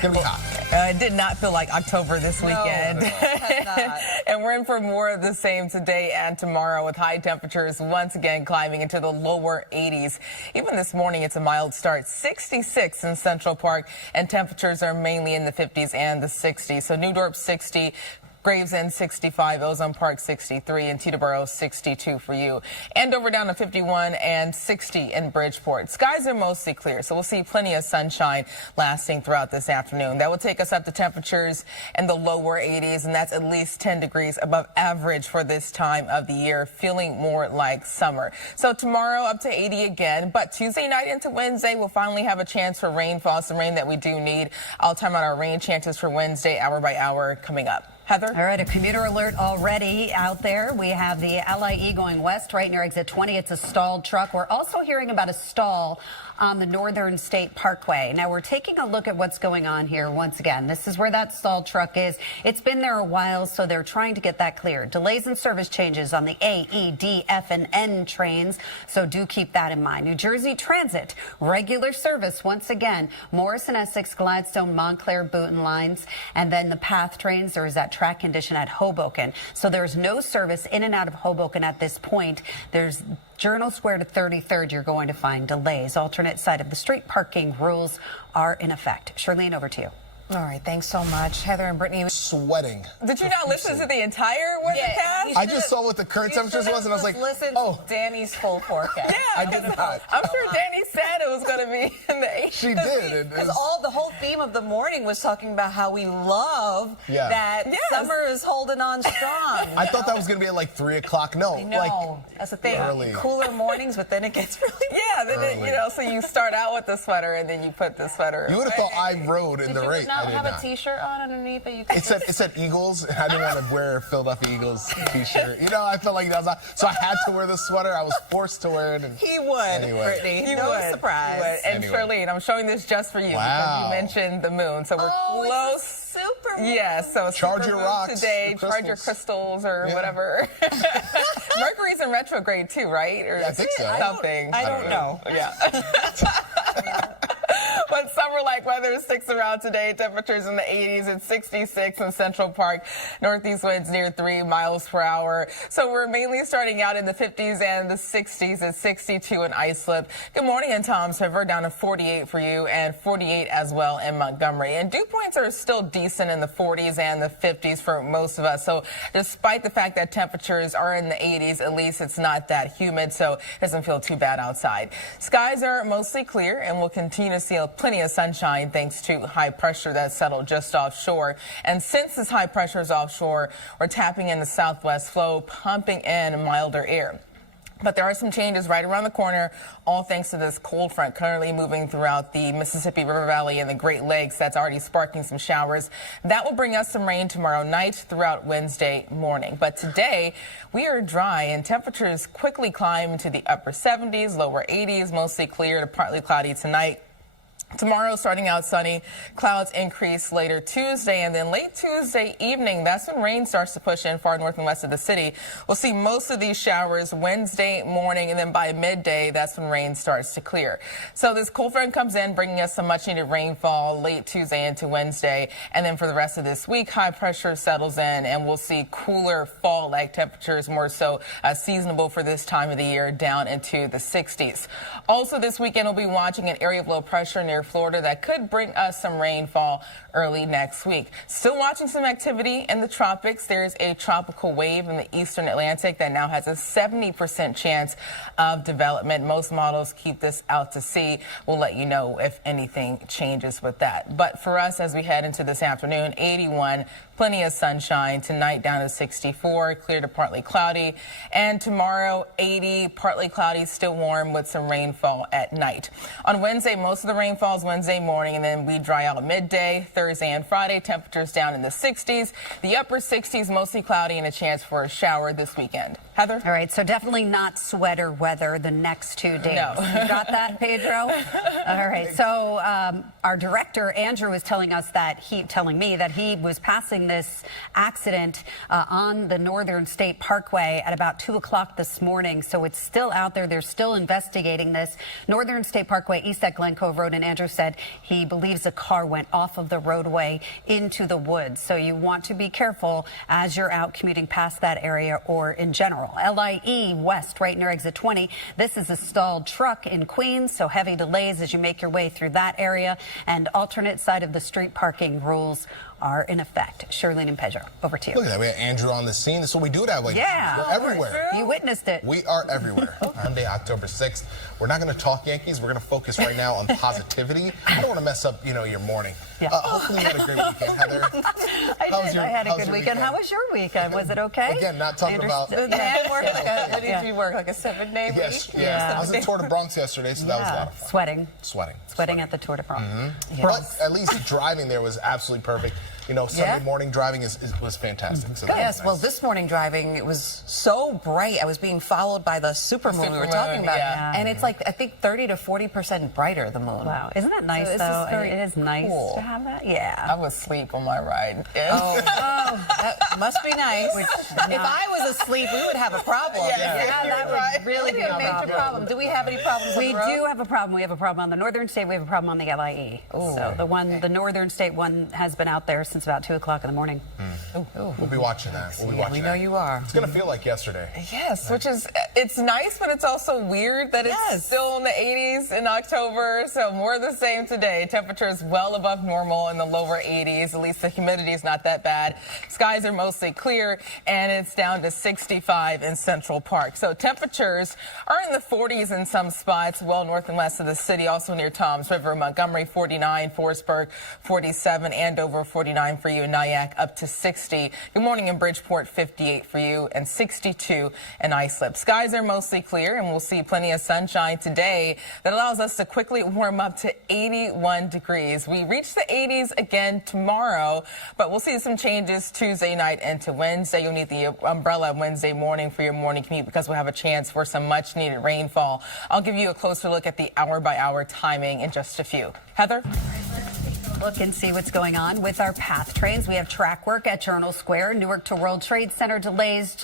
going to be hot. It did not feel like October this weekend. And we're in for more of the same today and tomorrow, with high temperatures once again climbing into the lower 80s. Even this morning, it's a mild start. 66 in Central Park, and temperatures are mainly in the 50s and the 60s. So New Dorp 60. Gravesend 65, Ozone Park 63, and Teterboro 62 for you. Andover down to 51 and 60 in Bridgeport. Skies are mostly clear, so we'll see plenty of sunshine lasting throughout this afternoon. That will take us up to temperatures in the lower 80s, and that's at least 10 degrees above average for this time of the year, feeling more like summer. So tomorrow up to 80 again, but Tuesday night into Wednesday, we'll finally have a chance for rainfall, some rain that we do need. I'll time out our rain chances for Wednesday hour by hour coming up. Heather? All right, a commuter alert already out there. We have the LIE going west right near exit 20. It's a stalled truck. We're also hearing about a stall on the Northern State Parkway. Now, we're taking a look at what's going on here once again. This is where that stalled truck is. It's been there a while, so they're trying to get that cleared. Delays in service changes on the A, E, D, F, and N trains, so do keep that in mind. New Jersey Transit, regular service once again. Morrison, Essex, Gladstone, Montclair, Boonton lines, and then the PATH trains. There is that track condition at Hoboken. So there's no service in and out of Hoboken at this point. There's Journal Square to 33rd, you're going to find delays. Alternate side of the street parking rules are in effect. Charlene, over to you. All right, thanks so much, Heather and Brittany. Sweating. Did you not listen to the entire webcast? I just saw what the current temperatures was, and I was like, oh. Danny's full forecast. I did not. I'm sure Danny said it was going to be in the 80s. She did. Because the whole theme of the morning was talking about how we love that summer is holding on strong. I thought that was going to be at like 3 o'clock. No. I know. That's the thing. Early. Cooler mornings, but then it gets really so you start out with the sweater and then you put the sweater You would have thought I rode in the rain. Did you not have a T-shirt on underneath that you could It said Eagles. I didn't want to wear a Philadelphia Eagles T-shirt. You know, I felt like that was so I had to wear the sweater. I was forced to wear it. And he would, Brittany. He no would. surprise. And Charlene, I'm showing this just for you because you mentioned the moon. So we're close. Super moon. Yes, so charge your rocks today, charge your crystals or whatever. Mercury's in retrograde too, right? Or I think so. Something. I don't know. Yeah. But summer-like weather sticks around today. Temperatures in the 80s and 66 in Central Park. Northeast winds near 3 miles per hour. So we're mainly starting out in the 50s and the 60s at 62 in Islip. Good morning in Toms River, down to 48 for you, and 48 as well in Montgomery. And dew points are still decent in the 40s and the 50s for most of us. So despite the fact that temperatures are in the 80s, at least it's not that humid, so it doesn't feel too bad outside. Skies are mostly clear, and we'll continue to see plenty of sunshine thanks to high pressure that's settled just offshore. And since this high pressure is offshore, we're tapping in the southwest flow, pumping in milder air. But there are some changes right around the corner, all thanks to this cold front currently moving throughout the Mississippi River Valley and the Great Lakes. That's already sparking some showers. That will bring us some rain tomorrow night throughout Wednesday morning. But today, we are dry and temperatures quickly climb into the upper 70s, lower 80s, mostly clear to partly cloudy tonight. Tomorrow, starting out sunny, clouds increase later Tuesday, and then late Tuesday evening, that's when rain starts to push in far north and west of the city. We'll see most of these showers Wednesday morning, and then by midday, that's when rain starts to clear. So this cold front comes in, bringing us some much-needed rainfall late Tuesday into Wednesday, and then for the rest of this week, high pressure settles in, and we'll see cooler fall-like temperatures, more so seasonable for this time of the year, down into the 60s. Also this weekend, we'll be watching an area of low pressure near Florida that could bring us some rainfall early next week. Still watching some activity in the tropics. There's a tropical wave in the eastern Atlantic that now has a 70% chance of development. Most models keep this out to sea. We'll let you know if anything changes with that. But for us, as we head into this afternoon, 81, plenty of sunshine. Tonight down to 64, clear to partly cloudy. And tomorrow, 80, partly cloudy, still warm with some rainfall at night. On Wednesday, most of the rainfall is Wednesday morning, and then we dry out midday. Thursday and Friday, temperatures down in the 60s. The upper 60s, mostly cloudy, and a chance for a shower this weekend. Heather? All right, so definitely not sweater weather the next 2 days. No. You got that, Pedro? All right, so Our director, Andrew, was telling me that he was passing this accident on the Northern State Parkway at about 2 o'clock this morning. So it's still out there. They're still investigating this. Northern State Parkway, east at Glen Cove Road. And Andrew said he believes a car went off of the roadway into the woods. So you want to be careful as you're out commuting past that area or in general. LIE West, right near exit 20. This is a stalled truck in Queens. So heavy delays as you make your way through that area. And alternate side of the street parking rules are in effect. Shirlene and Pedro, over to you. Look at that. We had Andrew on the scene. That's what we do that way. Yeah. We're everywhere. You witnessed it. We are everywhere. Monday, October 6th. We're not going to talk Yankees. We're going to focus right now on positivity. I don't want to mess up, your morning. Yeah. Hopefully you had a great weekend, Heather. I had a good weekend. How was your weekend? Was it okay? Again, not talking about... What did you work, like a 7-day week? Yes. I was at Tour de Bronx yesterday, so that was a lot of fun. Sweating at the Tour de France. Mm-hmm. But at least driving there was absolutely perfect. Sunday morning driving was fantastic. So yes, nice. well, this morning driving, it was so bright. I was being followed by the supermoon we were talking about. Yeah. And it's like, I think, 30 to 40% brighter, the moon. Wow. Isn't that nice, so though? It is nice cool to have that. Yeah. I was asleep on my ride. That must be nice. If I was asleep, we would have a problem. That would really be a major problem. Do we have any problems We on the road? do have a problem. We have a problem on the Northern State. We have a problem on the LIE. So the Northern State one has been out there since about 2 o'clock in the morning. We'll be watching that. We know you are. It's going to feel like yesterday. Yes, it's nice, but it's also weird that it's still in the 80s in October. So more of the same today. Temperatures well above normal in the lower 80s. At least the humidity is not that bad. Skies are mostly clear, and it's down to 65 in Central Park. So temperatures are in the 40s in some spots, well north and west of the city, also near Toms River. Montgomery 49, Forestburg 47, Andover 49 for you, and Nyack up to 60. Good morning in Bridgeport, 58 for you, and 62 in Islip. Skies are mostly clear, and we'll see plenty of sunshine today that allows us to quickly warm up to 81 degrees. We reach the 80s again tomorrow, but we'll see some changes Tuesday night into Wednesday. You'll need the umbrella Wednesday morning for your morning commute because we'll have a chance for some much-needed rainfall. I'll give you a closer look at the hour-by-hour timing in just a few. Heather? Look and see what's going on with our PATH trains. We have track work at Journal Square, Newark to World Trade Center delays,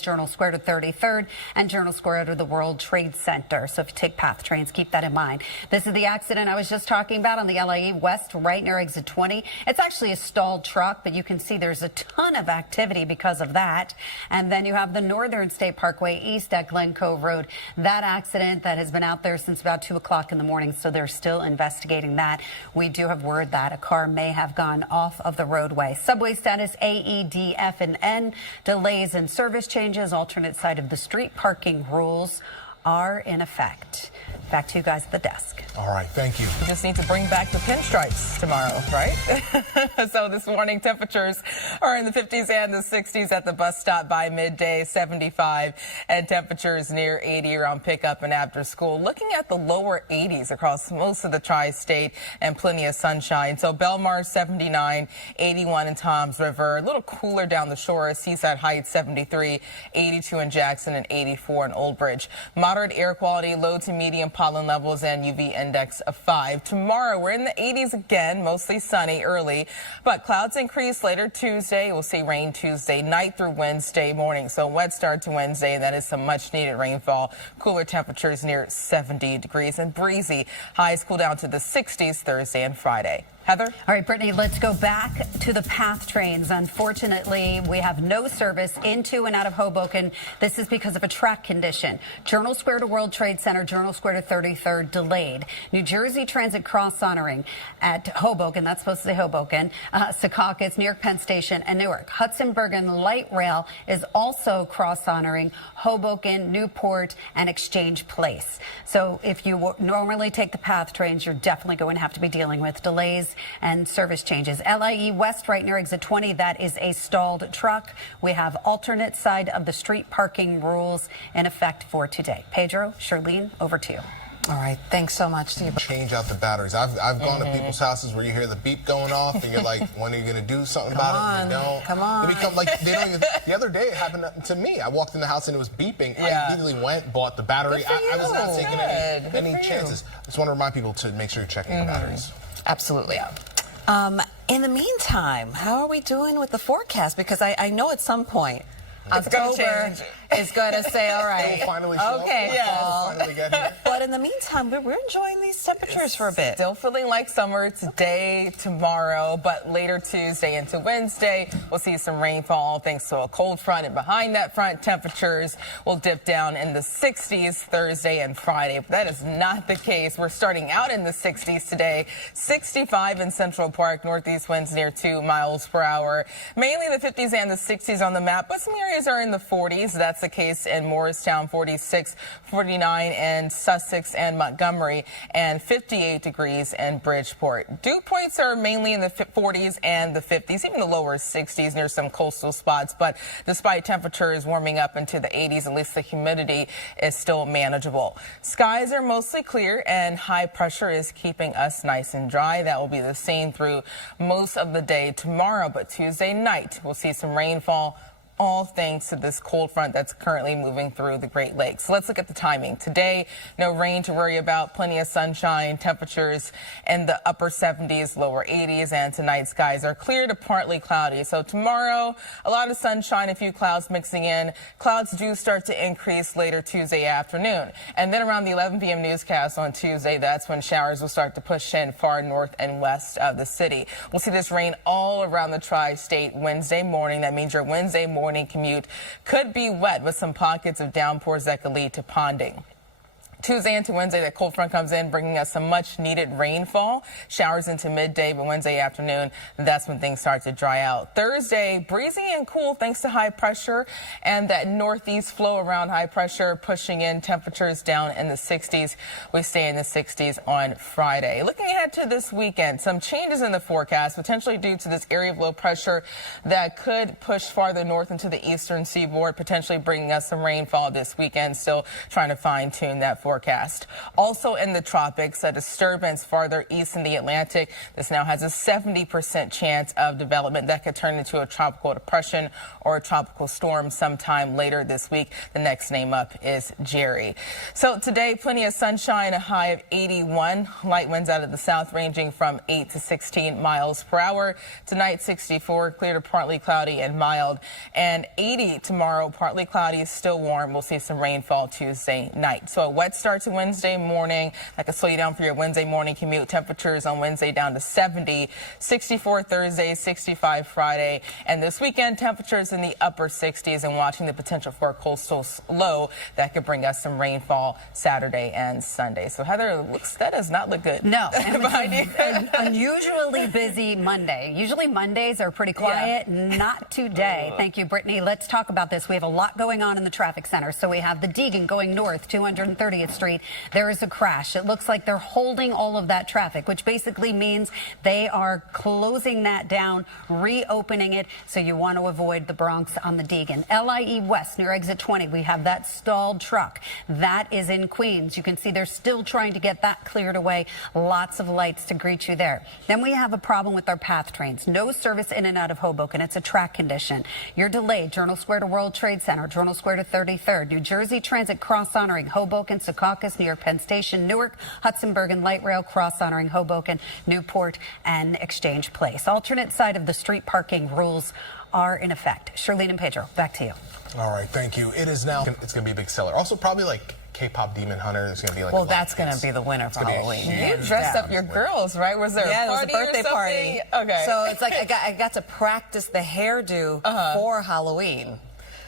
Journal Square to 33rd, and Journal Square to the World Trade Center. So if you take PATH trains, keep that in mind. This is the accident I was just talking about on the LIE West, right near exit 20. It's actually a stalled truck, but you can see there's a ton of activity because of that. And then you have the Northern State Parkway east at Glen Cove Road. That accident that has been out there since about 2 o'clock in the morning, so they're still investigating that. We do have word that a car may have gone off of the roadway. Subway status A, E, D, F, and N. Delays and service changes. Alternate side of the street parking rules are in effect. Back to you guys at the desk. All right, thank you. We just need to bring back the pinstripes tomorrow, right? So this morning, temperatures are in the 50s and the 60s at the bus stop by midday, 75, and temperatures near 80 around pickup and after school. Looking at the lower 80s across most of the tri-state and plenty of sunshine. So Belmar, 79, 81 in Toms River. A little cooler down the shore. Seaside Heights, 73, 82 in Jackson, and 84 in Old Bridge. Moderate air quality, low to medium pollen levels, and UV index of 5. Tomorrow, we're in the 80s again, mostly sunny early, but clouds increase later Tuesday. We'll see rain Tuesday night through Wednesday morning. So wet start to Wednesday, and that is some much needed rainfall. Cooler temperatures near 70 degrees and breezy. Highs cool down to the 60s Thursday and Friday. Heather? All right, Brittany, let's go back to the PATH trains. Unfortunately, we have no service into and out of Hoboken. This is because of a track condition. Journal Square to World Trade Center, Journal Square to 33rd delayed. New Jersey Transit cross-honoring at Hoboken, that's supposed to say Hoboken, Secaucus, near Penn Station, and Newark. Hudson Bergen Light Rail is also cross-honoring Hoboken, Newport, and Exchange Place. So if you normally take the PATH trains, you're definitely going to have to be dealing with delays and service changes. LIE West, right near exit 20, that is a stalled truck. We have alternate side of the street parking rules in effect for today. Pedro, Shirlene, over to you. All right, thanks so much, Steve. Change out the batteries. I've gone to people's houses where you hear the beep going off, and you're like, when are you going to do something about it? And you don't. Come on. They become like they don't even. The other day, it happened to me. I walked in the house and it was beeping. I immediately went, bought the battery. I was not taking any chances. I just want to remind people to make sure you're checking the batteries. Absolutely. In the meantime, how are we doing with the forecast? Because I know at some point October is going to say, all right, finally show okay, up. Finally get here. But in the meantime, we're enjoying these temperatures for a bit. Still feeling like summer today, tomorrow, but later Tuesday into Wednesday, we'll see some rainfall thanks to a cold front, and behind that front, temperatures will dip down in the 60s Thursday and Friday. But that is not the case. We're starting out in the 60s today, 65 in Central Park, northeast winds near 2 miles per hour. Mainly the 50s and the 60s on the map, but some areas are in the 40s. That's the case in Morristown, 46, 49 in Sussex and Montgomery, and 58 degrees in Bridgeport. Dew points are mainly in the 40s and the 50s, even the lower 60s near some coastal spots. But despite temperatures warming up into the 80s, at least the humidity is still manageable. Skies are mostly clear and high pressure is keeping us nice and dry. That will be the same through most of the day tomorrow, but Tuesday night we'll see some rainfall, all thanks to this cold front that's currently moving through the Great Lakes. So let's look at the timing. Today, no rain to worry about, plenty of sunshine, temperatures in the upper 70s, lower 80s, and tonight skies are clear to partly cloudy. So tomorrow, a lot of sunshine, a few clouds mixing in. Clouds do start to increase later Tuesday afternoon. And then around the 11 p.m. newscast on Tuesday, that's when showers will start to push in far north and west of the city. We'll see this rain all around the tri-state Wednesday morning. That means your Wednesday morning commute could be wet with some pockets of downpours that could lead to ponding. Tuesday into Wednesday, that cold front comes in, bringing us some much needed rainfall. Showers into midday, but Wednesday afternoon, that's when things start to dry out. Thursday, breezy and cool thanks to high pressure and that northeast flow around high pressure, pushing in temperatures down in the 60s. We stay in the 60s on Friday. Looking ahead to this weekend, some changes in the forecast, potentially due to this area of low pressure that could push farther north into the eastern seaboard, potentially bringing us some rainfall this weekend. Still trying to fine tune that forecast. Also in the tropics, a disturbance farther east in the Atlantic. This now has a 70% chance of development that could turn into a tropical depression or a tropical storm sometime later this week. The next name up is Jerry. So today, plenty of sunshine, a high of 81. Light winds out of the south ranging from 8 to 16 miles per hour. Tonight, 64, clear to partly cloudy and mild. And 80 tomorrow, partly cloudy, still warm. We'll see some rainfall Tuesday night. So a wet start to Wednesday morning. That could slow you down for your Wednesday morning commute. Temperatures on Wednesday down to 70, 64 Thursday, 65 Friday. And this weekend, temperatures in the upper 60s, and watching the potential for a coastal low that could bring us some rainfall Saturday and Sunday. So Heather, that does not look good. No. An unusually busy Monday. Usually Mondays are pretty quiet. Yeah. Not today. Thank you, Brittany. Let's talk about this. We have a lot going on in the traffic center. So we have the Deegan going north, 230th Street. There is a crash. It looks like they're holding all of that traffic, which basically means they are closing that down, reopening it. So you want to avoid the Bronx on the Deegan. LIE West near exit 20. We have that stalled truck. That is in Queens. You can see they're still trying to get that cleared away. Lots of lights to greet you there. Then we have a problem with our PATH trains. No service in and out of Hoboken. It's a track condition. You're delayed. Journal Square to World Trade Center. Journal Square to 33rd. New Jersey Transit cross honoring Hoboken, Secaucus, New York Penn Station, Newark, Hudsonburg, and Light Rail cross honoring Hoboken, Newport, and Exchange Place. Alternate side of the street parking rules are in effect. Charlene and Pedro, back to you. All right, thank you. It is now, it's going to be a big seller. Also, probably like K-pop Demon Hunter is going to be like. Well, that's going to be the winner for Halloween. You dressed up your girls, right? Was there a party? It was a birthday party. Okay. So it's like I got to practice the hairdo for Halloween.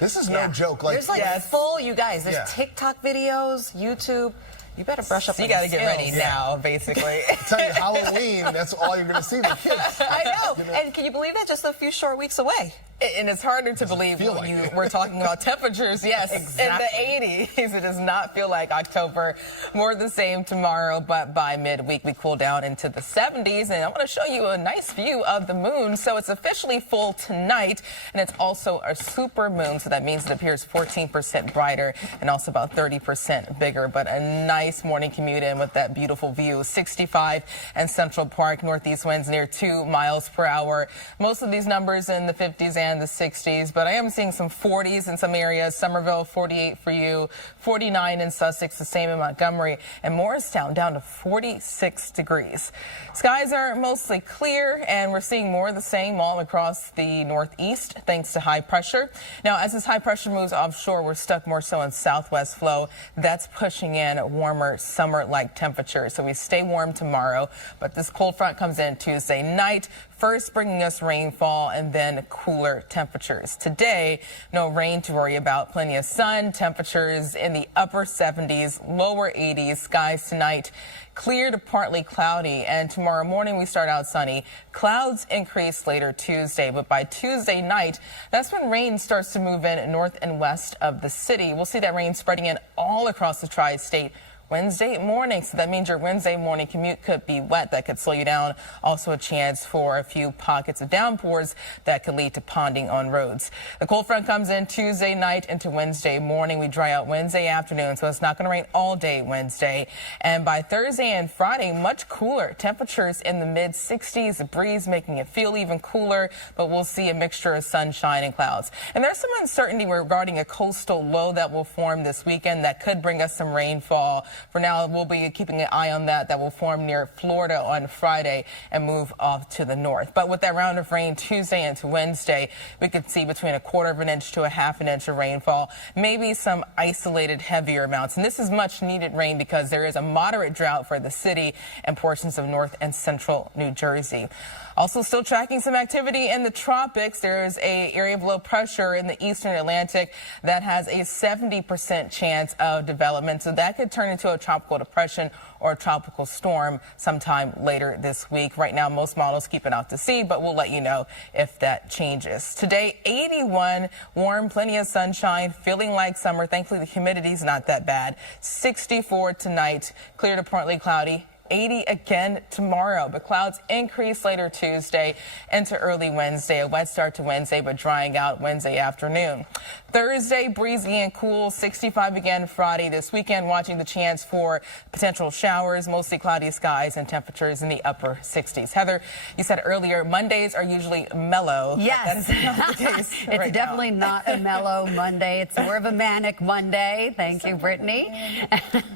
This is no joke. Like, there's full, you guys. There's TikTok videos, YouTube. You better brush up. So you got to get ready now, basically. I tell you, Halloween, that's all you're going to see, the kids. I know. You know. And can you believe that? Just a few short weeks away. And it's harder to believe when we're talking about temperatures, yes, exactly. In the 80s. It does not feel like October. More the same tomorrow, but by midweek we cool down into the 70s. And I want to show you a nice view of the moon. So it's officially full tonight, and it's also a super moon. So that means it appears 14% brighter and also about 30% bigger. But a nice morning commute in with that beautiful view. 65 in Central Park, northeast winds near 2 miles per hour. Most of these numbers in the 50s and and the 60s, but I am seeing some 40s in some areas. Somerville, 48 for you, 49 in Sussex, the same in Montgomery, and Morristown down to 46 degrees. Skies are mostly clear, and we're seeing more of the same all across the northeast thanks to high pressure. Now, as this high pressure moves offshore, we're stuck more so in southwest flow. That's pushing in warmer summer-like temperatures. So we stay warm tomorrow, but this cold front comes in Tuesday night, first bringing us rainfall and then cooler temperatures. Today, no rain to worry about. Plenty of sun, temperatures in the upper 70s, lower 80s. Skies tonight clear to partly cloudy, and tomorrow morning we start out sunny. Clouds increase later Tuesday, but by Tuesday night, that's when rain starts to move in north and west of the city. We'll see that rain spreading in all across the tri-state Wednesday morning, so that means your Wednesday morning commute could be wet. That could slow you down. Also a chance for a few pockets of downpours that could lead to ponding on roads. The cold front comes in Tuesday night into Wednesday morning. We dry out Wednesday afternoon, so it's not going to rain all day Wednesday. And by Thursday and Friday, much cooler. Temperatures in the mid-60s, the breeze making it feel even cooler, but we'll see a mixture of sunshine and clouds. And there's some uncertainty regarding a coastal low that will form this weekend that could bring us some rainfall. For now, we'll be keeping an eye on that. That will form near Florida on Friday and move off to the north. But with that round of rain Tuesday into Wednesday, we could see between a quarter of an inch to a half an inch of rainfall, maybe some isolated heavier amounts. And this is much needed rain because there is a moderate drought for the city and portions of north and central New Jersey. Also still tracking some activity in the tropics. There's an area of low pressure in the eastern Atlantic that has a 70% chance of development. So that could turn into a tropical depression or a tropical storm sometime later this week. Right now, most models keep it out to sea, but we'll let you know if that changes. Today, 81, warm, plenty of sunshine, feeling like summer. Thankfully, the humidity is not that bad. 64 tonight, clear to partly cloudy. 80 again tomorrow, but clouds increase later Tuesday into early Wednesday. A wet start to Wednesday, but drying out Wednesday afternoon. Thursday, breezy and cool. 65 again Friday. This weekend, watching the chance for potential showers, mostly cloudy skies and temperatures in the upper 60s. Heather, you said earlier Mondays are usually mellow. Yes. That is not the case. It's right definitely now. not a mellow Monday. It's more of a manic Monday. Thank you, Brittany.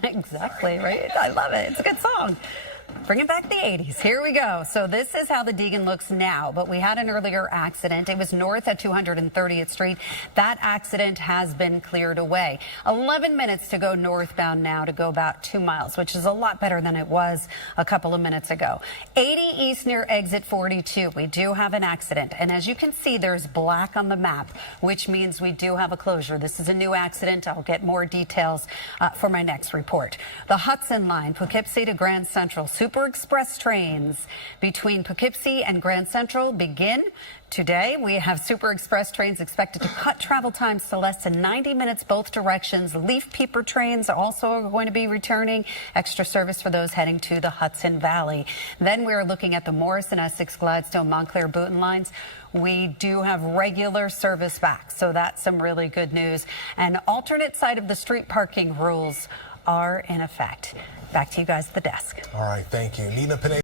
Exactly, right? I love it. It's a good song. Bringing back the 80s. Here we go. So this is how the Deegan looks now, but we had an earlier accident. It was north at 230th Street. That accident has been cleared away. 11 minutes to go northbound now to go about 2 miles, which is a lot better than it was a couple of minutes ago. 80 east near exit 42. We do have an accident. And as you can see, there's black on the map, which means we do have a closure. This is a new accident. I'll get more details for my next report. The Hudson Line, Poughkeepsie to Grand Central. Super Express trains between Poughkeepsie and Grand Central begin today. We have Super Express trains expected to cut travel times to less than 90 minutes both directions. Leaf Peeper trains also are going to be returning. Extra service for those heading to the Hudson Valley. Then we're looking at the Morrison, Essex, Gladstone, Montclair, Boonton lines. We do have regular service back, so that's some really good news. And alternate side of the street parking rules are in effect. Back to you guys at the desk. All right, thank you. Nina Panay.